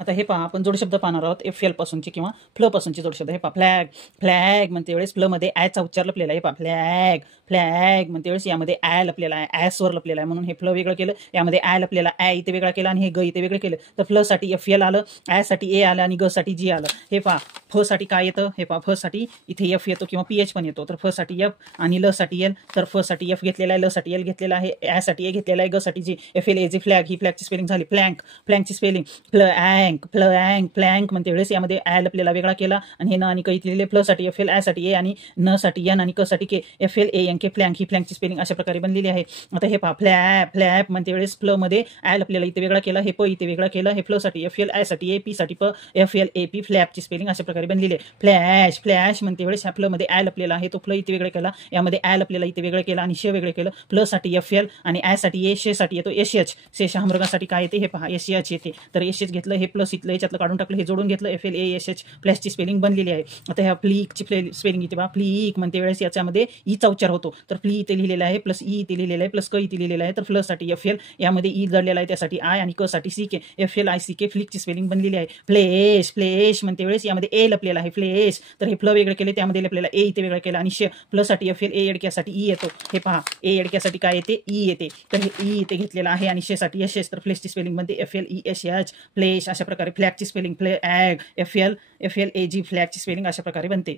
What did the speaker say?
आता हे पहा आपण जोडशब्द पाहणार आहोत FL पासूनचे किंवा फ्ल पासूनचे जोडशब्द. हे पहा फ्लॅग, फ्लॅग म्हणते वेळेस फ्ल मध्ये चा उच्चार लपलेला आहे. हे पहा फ्लॅग, फ्लॅग म्हणते वेळेस यामध्ये लपलेला आहे, ॲसवर लपलेला आहे, म्हणून हे फ्ल वेगळं केलं. यामध्ये लपलेला इथे वेगळा केला आणि हे ग इथे वेगळं केलं. तर फ्ल साठी FL आलं, साठी ए आलं आणि ग साठी जी आलं. हे पहा फ साठी काय येतं? हे पहा फ साठी इथे F येतो किंवा PH पण येतो. तर फ साठी F आणि ल साठी L. तर फ साठी F घेतलेला आहे, ल साठी L घेतलेला आहे, साठी ए घेतलेला आहे, ग साठी जी. FL ए जी फ्लॅग, ही फ्लॅगची स्पेलिंग झाली. Flank, फ्लॅंकची spelling flank, flank, flank म्हणते वेळेस यामध्ये लपलेला वेगळा केला आणि हे न आणि क इथे लिहिले. फ्ल साठी FL, साठी ए आणि न साठी एन आणि क साठी K. FL AN K flank, ही फ्लॅंकची स्पेलिंग अशा प्रकारे बनलेली आहे. आता हे पहा फ्लॅप, फ्लॅप म्हणते वेळेस फ्ल मध्ये लपलेला इथे वेगळा केला, हे प इथे वेगळा केला. हे फ्ल साठी FL, साठी ए, पी साठी प, FL AP फ्लॅपची स्पेलिंग अशा प्रकारे बनलेली आहे. फ्लॅश, फ्लॅश म्हणते वेळेस ह्या फ्ल मध्ये लपलेला आहे, तो फ्ल इथे वेगळा केला, यामध्ये लपलेला इथे वेगळं केला आणि श वेगळं केलं. फ्ल साठी FL आणि साठी ए, शे साठी येतो SH. शेष हमृगासाठी काय येते? हे पहा SH येते. तर SH घेतलं, हे प्लस इथलं याच्यातलं काढून टाकलं, हे जोडून घेतलं. FL ASH फ्लॅशची स्पेलिंग बनलेली आहे. आता ह्या फ्लीकची स्पेलिंग इथे पहा फ्लीक म्हणते वेळेस याच्यामध्ये चा उच्चार होतो. तर फ्ली इथे लिहिलेला आहे, प्लस इथे लिहिलेला आहे, प्लस क इथे लिहिलेला आहे. तर फ्ल साठी FL, यामध्ये जडलेला आहे त्यासाठी आय आणि क साठी CK. FL ICK फ्लिकची स्पेलिंग बनलेली आहे. फ्लेश, फ्लेश म्हणते वेळेस यामध्ये लपलेला आहे फ्लेश. तर हे फ्ल वेगळे केले, त्यामध्ये लपलेला इथे वेगळा केला आणि फ्ल साठी FL एडक्यासाठी येतो. हे पहा एडक्यासाठी काय येते? येते. तर हे इथे घेतलेला आहे आणि साठी SH. तर फ्लेशची स्पेलिंग बनते FL ESH फ्लेश. अशा प्रकारे फ्लॅगची स्पेलिंग FL AG फ्लॅगची स्पेलिंग अशा प्रकारे बनते.